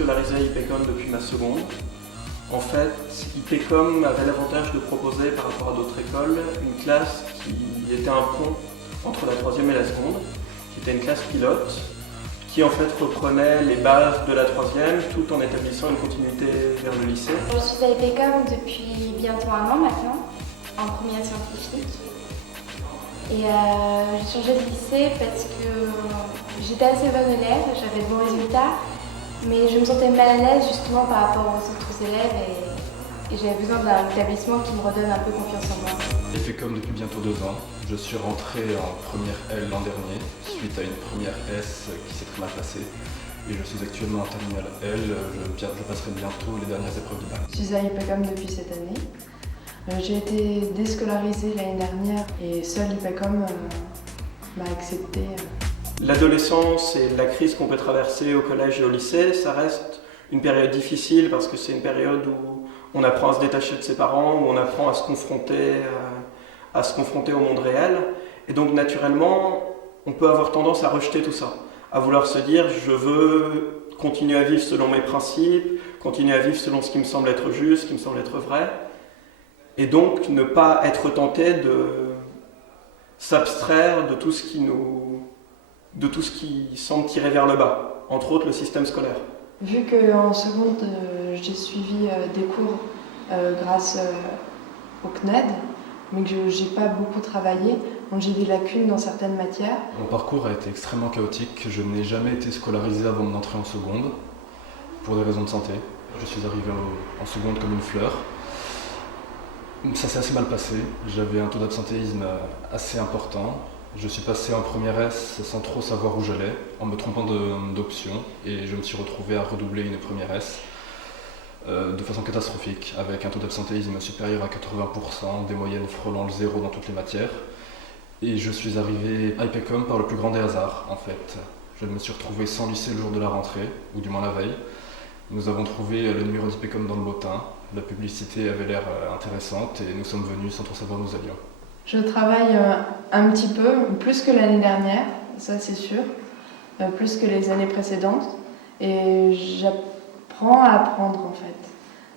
scolarisé à IPECOM depuis ma seconde. En fait, IPECOM avait l'avantage de proposer par rapport à d'autres écoles une classe qui était un pont entre la troisième et la seconde, qui était une classe pilote, qui en fait reprenait les bases de la troisième tout en établissant une continuité vers le lycée. Je suis à IPECOM depuis bientôt 1 an maintenant, en première scientifique. Et j'ai changé de lycée parce que j'étais assez bonne élève, j'avais de bons résultats, mais je me sentais mal à l'aise justement par rapport aux autres élèves et j'avais besoin d'un établissement qui me redonne un peu confiance en moi. J'ai fait comme depuis bientôt 2 ans. Je suis rentré en première L l'an dernier, suite à une première S qui s'est très mal passée. Et je suis actuellement en terminale L, je passerai bientôt les dernières épreuves du bac. Je suis à IPECOM depuis cette année. J'ai été déscolarisée l'année dernière et seul IPECOM m'a acceptée. L'adolescence et la crise qu'on peut traverser au collège et au lycée, ça reste une période difficile parce que c'est une période où on apprend à se détacher de ses parents, où on apprend à se confronter au monde réel. Et donc naturellement, on peut avoir tendance à rejeter tout ça, à vouloir se dire je veux continuer à vivre selon mes principes, continuer à vivre selon ce qui me semble être juste, ce qui me semble être vrai. Et donc ne pas être tenté de s'abstraire de tout ce qui semble tirer vers le bas, entre autres le système scolaire. Vu qu'en seconde, j'ai suivi des cours grâce au CNED, mais que j'ai pas beaucoup travaillé, donc j'ai des lacunes dans certaines matières. Mon parcours a été extrêmement chaotique. Je n'ai jamais été scolarisé avant mon entrée en seconde, pour des raisons de santé. Je suis arrivé en seconde comme une fleur. Ça s'est assez mal passé. J'avais un taux d'absentéisme assez important. Je suis passé en première S sans trop savoir où j'allais, en me trompant d'option, et je me suis retrouvé à redoubler une première S de façon catastrophique, avec un taux d'absentéisme supérieur à 80%, des moyennes frôlant le zéro dans toutes les matières. Et je suis arrivé à IPECOM par le plus grand des hasards, en fait. Je me suis retrouvé sans lycée le jour de la rentrée, ou du moins la veille. Nous avons trouvé le numéro d'IPECOM dans le bottin. La publicité avait l'air intéressante et nous sommes venus sans trop savoir où nous allions. Je travaille un petit peu, plus que l'année dernière, ça c'est sûr, plus que les années précédentes. Et j'apprends à apprendre en fait,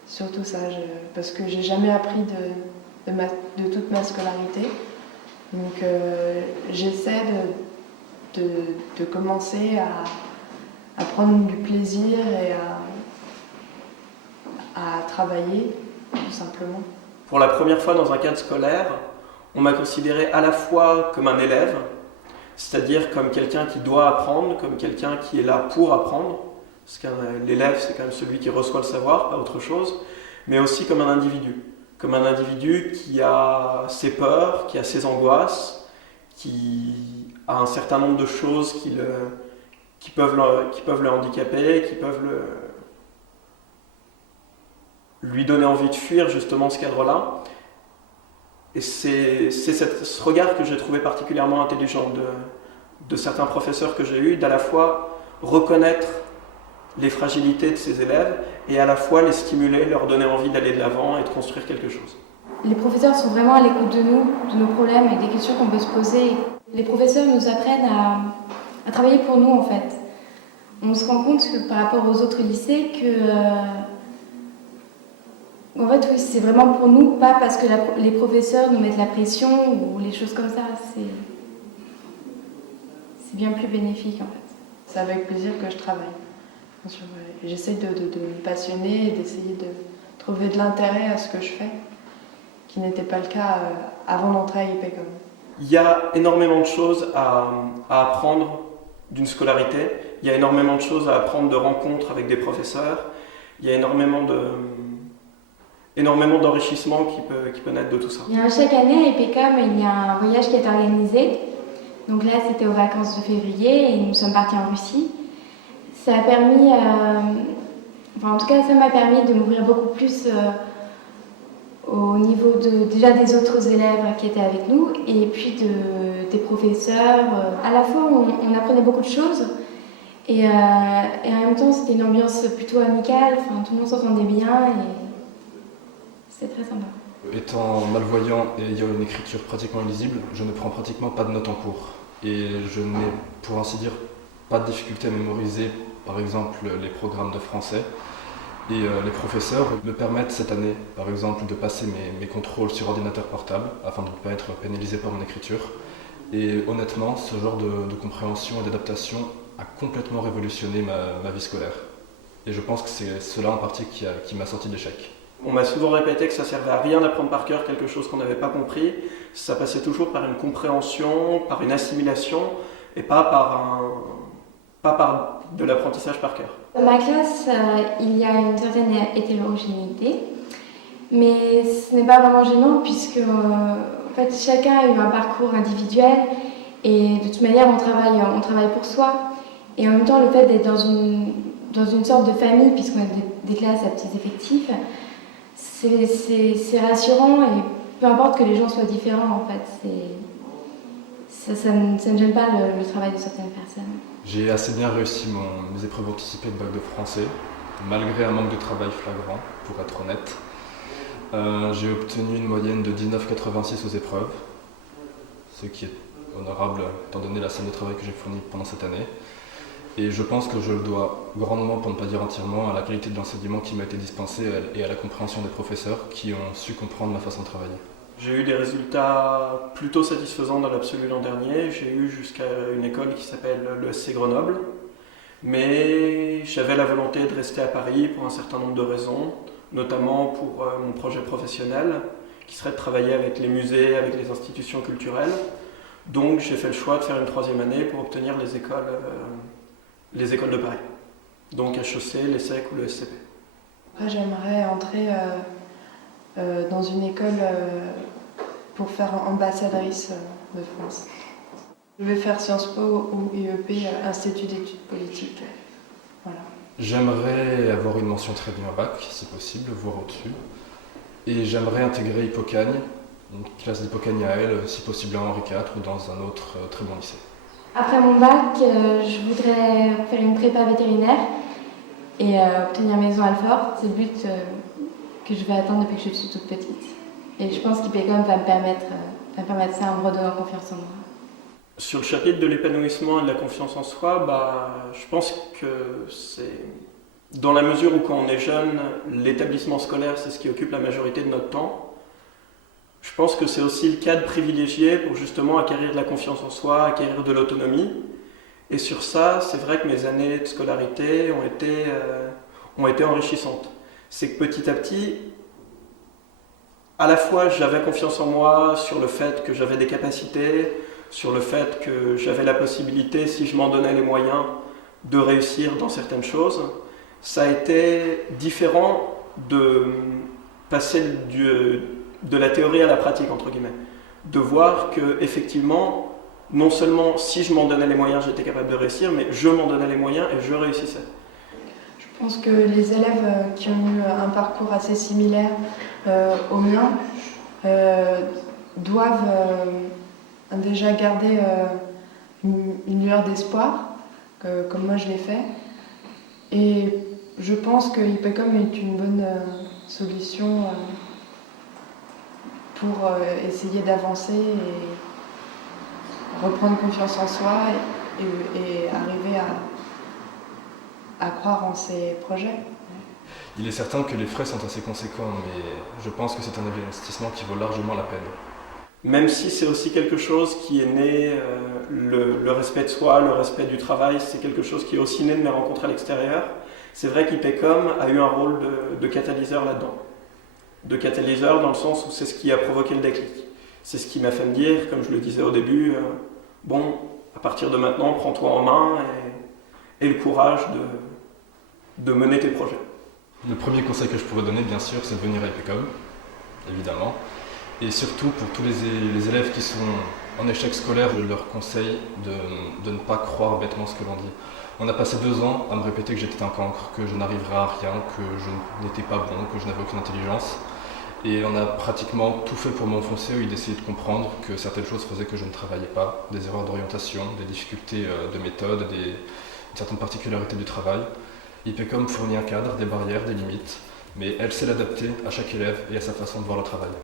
surtout ça, parce que j'ai jamais appris de toute ma scolarité. Donc j'essaie de commencer à prendre du plaisir et à travailler, tout simplement. Pour la première fois dans un cadre scolaire, on m'a considéré à la fois comme un élève, c'est-à-dire comme quelqu'un qui doit apprendre, comme quelqu'un qui est là pour apprendre, parce que l'élève c'est quand même celui qui reçoit le savoir, pas autre chose, mais aussi comme un individu qui a ses peurs, qui a ses angoisses, qui a un certain nombre de choses qui peuvent le handicaper, qui peuvent lui donner envie de fuir justement ce cadre-là. Et c'est ce regard que j'ai trouvé particulièrement intelligent de certains professeurs que j'ai eus, d'à la fois reconnaître les fragilités de ces élèves et à la fois les stimuler, leur donner envie d'aller de l'avant et de construire quelque chose. Les professeurs sont vraiment à l'écoute de nous, de nos problèmes et des questions qu'on peut se poser. Les professeurs nous apprennent à travailler pour nous en fait. On se rend compte que par rapport aux autres lycées en fait, oui, c'est vraiment pour nous, pas parce que les professeurs nous mettent la pression ou les choses comme ça. C'est bien plus bénéfique, en fait. C'est avec plaisir que je travaille. Bien sûr, j'essaie de me passionner et d'essayer de trouver de l'intérêt à ce que je fais, qui n'était pas le cas avant d'entrer à IPECOM. Il y a énormément de choses à apprendre d'une scolarité. Il y a énormément de choses à apprendre de rencontres avec des professeurs. Il y a énormément d'enrichissement qui peut naître de tout ça. Chaque année à IPECOM, il y a un voyage qui est organisé. Donc là, c'était aux vacances de février et nous sommes partis en Russie. Ça a permis, en tout cas, ça m'a permis de m'ouvrir beaucoup plus au niveau déjà des autres élèves qui étaient avec nous et puis des professeurs. À la fois, on apprenait beaucoup de choses et en même temps, c'était une ambiance plutôt amicale. Tout le monde s'entendait bien et c'était très sympa. Étant malvoyant et ayant une écriture pratiquement illisible, je ne prends pratiquement pas de notes en cours. Et je n'ai, pour ainsi dire, pas de difficulté à mémoriser par exemple les programmes de français. Et les professeurs me permettent cette année, par exemple, de passer mes contrôles sur ordinateur portable afin de ne pas être pénalisé par mon écriture. Et honnêtement, ce genre de compréhension et d'adaptation a complètement révolutionné ma vie scolaire. Et je pense que c'est cela en partie qui m'a sorti de l'échec. On m'a souvent répété que ça servait à rien d'apprendre par cœur quelque chose qu'on n'avait pas compris. Ça passait toujours par une compréhension, par une assimilation, et pas par de l'apprentissage par cœur. Dans ma classe, il y a une certaine hétérogénéité, mais ce n'est pas vraiment gênant puisque en fait, chacun a eu un parcours individuel et de toute manière on travaille pour soi. Et en même temps, le fait d'être dans une sorte de famille, puisqu'on a des classes à petits effectifs, c'est rassurant et peu importe que les gens soient différents en fait, ça ne gêne pas le travail de certaines personnes. J'ai assez bien réussi mes épreuves anticipées de bac de français, malgré un manque de travail flagrant, pour être honnête. J'ai obtenu une moyenne de 19,86 aux épreuves, ce qui est honorable étant donné la somme de travail que j'ai fournie pendant cette année. Et je pense que je le dois grandement, pour ne pas dire entièrement, à la qualité de l'enseignement qui m'a été dispensé et à la compréhension des professeurs qui ont su comprendre ma façon de travailler. J'ai eu des résultats plutôt satisfaisants dans l'absolu l'an dernier. J'ai eu jusqu'à une école qui s'appelle l'ESC Grenoble. Mais j'avais la volonté de rester à Paris pour un certain nombre de raisons, notamment pour mon projet professionnel, qui serait de travailler avec les musées, avec les institutions culturelles. Donc j'ai fait le choix de faire une 3e année pour obtenir les écoles de Paris. Donc HEC, l'ESSEC ou le SCP. Après, j'aimerais entrer dans une école pour faire ambassadrice de France. Je vais faire Sciences Po ou IEP, Institut d'études politiques. Voilà. J'aimerais avoir une mention très bien au bac, si possible, voire au-dessus. Et j'aimerais intégrer Hippocagne, une classe d'Hippocagne à elle, si possible à Henri IV ou dans un autre très bon lycée. Après mon bac, je voudrais faire une prépa vétérinaire et obtenir mes maison Alfort. C'est le but que je vais atteindre depuis que je suis toute petite. Et je pense qu'IPECOM va me permettre ça, en me redonnant confiance en moi. Sur le chapitre de l'épanouissement et de la confiance en soi, je pense que c'est dans la mesure où quand on est jeune, l'établissement scolaire c'est ce qui occupe la majorité de notre temps. Je pense que c'est aussi le cadre privilégié pour justement acquérir de la confiance en soi, acquérir de l'autonomie. Et sur ça, c'est vrai que mes années de scolarité ont été enrichissantes. C'est que petit à petit, à la fois j'avais confiance en moi sur le fait que j'avais des capacités, sur le fait que j'avais la possibilité, si je m'en donnais les moyens, de réussir dans certaines choses. Ça a été différent de passer de la théorie à la pratique, entre guillemets. De voir que, effectivement, non seulement si je m'en donnais les moyens, j'étais capable de réussir, mais je m'en donnais les moyens et je réussissais. Je pense que les élèves qui ont eu un parcours assez similaire au mien doivent déjà garder une lueur d'espoir, comme moi je l'ai fait. Et je pense que IPECOM est une bonne solution pour essayer d'avancer et reprendre confiance en soi et arriver à croire en ses projets. Il est certain que les frais sont assez conséquents, mais je pense que c'est un investissement qui vaut largement la peine. Même si c'est aussi quelque chose qui est né, le respect de soi, le respect du travail, c'est quelque chose qui est aussi né de mes rencontres à l'extérieur. C'est vrai qu'IPECOM a eu un rôle de catalyseur là-dedans. De catalyseur dans le sens où c'est ce qui a provoqué le déclic. C'est ce qui m'a fait me dire, comme je le disais au début, bon, à partir de maintenant, prends-toi en main et le courage de mener tes projets. Le premier conseil que je pourrais donner, bien sûr, c'est de venir à IPECOM, évidemment. Et surtout, pour tous les élèves qui sont en échec scolaire, je leur conseille de ne pas croire bêtement ce que l'on dit. On a passé 2 ans à me répéter que j'étais un cancre, que je n'arriverais à rien, que je n'étais pas bon, que je n'avais aucune intelligence. Et on a pratiquement tout fait pour m'enfoncer et d'essayer de comprendre que certaines choses faisaient que je ne travaillais pas, des erreurs d'orientation, des difficultés de méthode, une certaine particularité du travail. IPECOM fournit un cadre, des barrières, des limites, mais elle sait l'adapter à chaque élève et à sa façon de voir le travail.